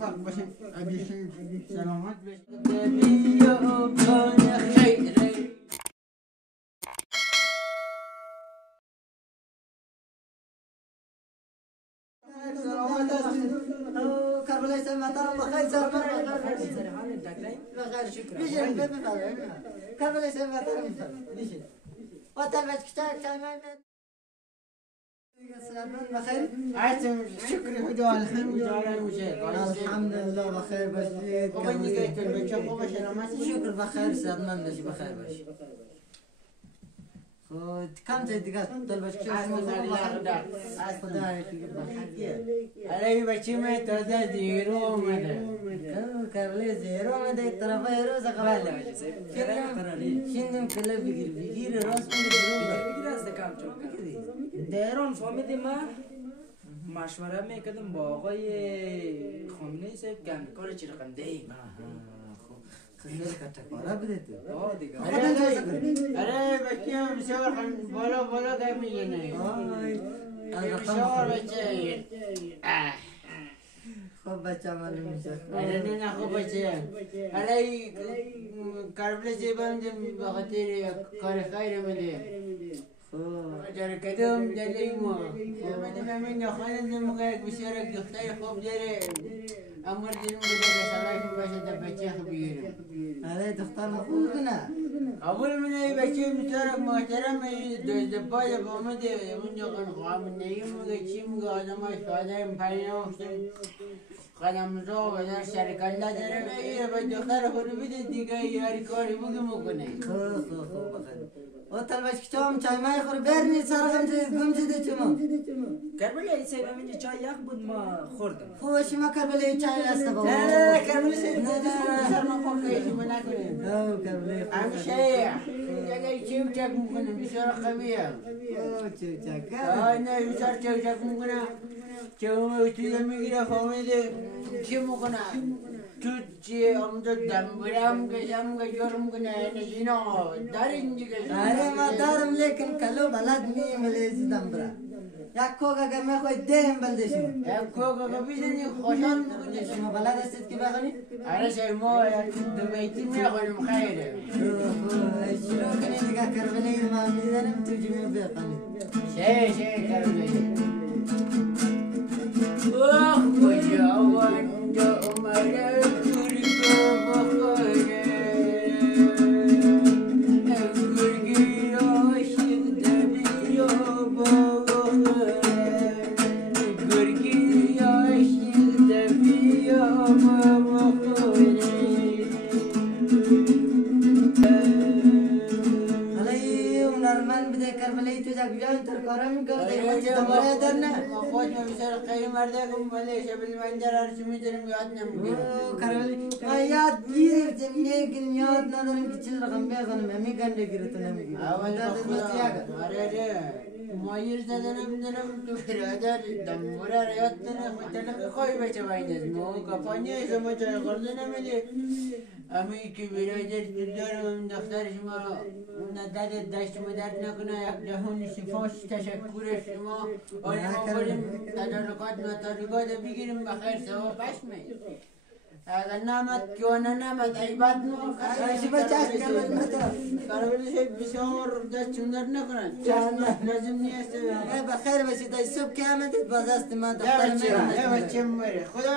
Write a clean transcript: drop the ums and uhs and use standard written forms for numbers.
موفق باشین عزیزین سلامت باشین سلامت هستین کربلای سلامتان بخیر سلامت بخیر شکر بیشین بفرمایید کربلای سلامتان بیشین وطن بچ کتاب تمام بخیر عايزم شكري خدوا الحمد لله الحمد لله بخير باشید وبني قلت البچه خوب سلامت شکر بخیر سلامت باشی بخیر باشی خود کم زد دیگه دل بچه شما از خدا علی بچه من تازه زیرو اومده کربلای زیرو اومده یک طرفه روز قبل شندم کله بگیر راست بگیر از دکم چون دیران فهمیدی ما مشوره میکردم با آقای خامنه‌ای صاحب که کار چی رقم دهیم خیلی کتکارا بده تو دیگه اره بچه هم بسیار بالا که میگنه بسیار بچه خوب بچه معلوم میشه اره نه خوب بچه اره کربلای زیبانده بخاطر کار خیر مده جاره کدوم دلی ما من نخواهد نموقع یک بسیار یک دختر خوب داره امور دلم بده که سلایشون باشه در بچه خوب بگیرم آره دختر خوب کنه قبول منه ای بچه بسیار محترم دوست پای با آمده اونجا خواهم نهیم موگه چی موگه آدم های ساده پایین افتیم قدم رو و در شرکنده داره ایره با دختر خود بده دیگه یاری کاری بگه مکنه خوب بخیر و تلبش کتام چای مای خور برنی سرغم گم زده چما کربلای صاحب همینجا چای یخ بود ما خوردم خوشی ما کربلای چای است بابا نه کربلای صاحب سر ما خور که شما نکنیم کربلای همیشه یه چوچک میکنم بسیار قویه چوچک نه بسیار چوچک میکنم چومه توی میگیره فهمیده چی میکنه تو چی آمده دنبرم کشم کشورم کنه نشینا دارین دیگه آره ما دارم لیکن کلو بلد نیم لیزی دنبرم یک کوک اگر میخوای دهم بلده شما یک کوک اگر بیزنی خوشحال بکنی شما بلد هستید که بخونی؟ آره شای ما دو بیتی میخوریم خیره شروع کنی دیگه کربلای ما میزنم تو جمعه بخونی شای کربلای اوه کجا وانجا اومده گرگو بخوره گرگی عاشق دبی و بخوره گرگی عاشق دبی و بخوره حالی هنرمند بده کربلای تو جا بیاین ترکارا میگه دیگه دوباره در نه ما خود بسیار خیلی مرده کم بله شبیل منجر هرچی میتونیم یاد نمیگیرم کربلای ما یاد گیرفتم لیکن یاد ندارم که چیز رقم بخونم همی گنده گیرتو نمیگیرم اول بخدا آره مایر زدنم تو برادر دنبوره را یاد نره خود تلقی خواهی بچه باید ما کپانی ایسا ما چای خورده نمیده امی که برادر دارم دختر شما ندادت داشت مدد نکنه یک جهان شفاش تشکر شما آنی ما بریم تدارکات نتدارکات بگیریم بخیر سوا بشمه اگر نامد کیونه نامد عیبت نو بچه کربلای بسیار دست چندر نکنند لازم نیست بخیر باشید صبح که آمدید باز است ما دختر میرم بچه مره خدا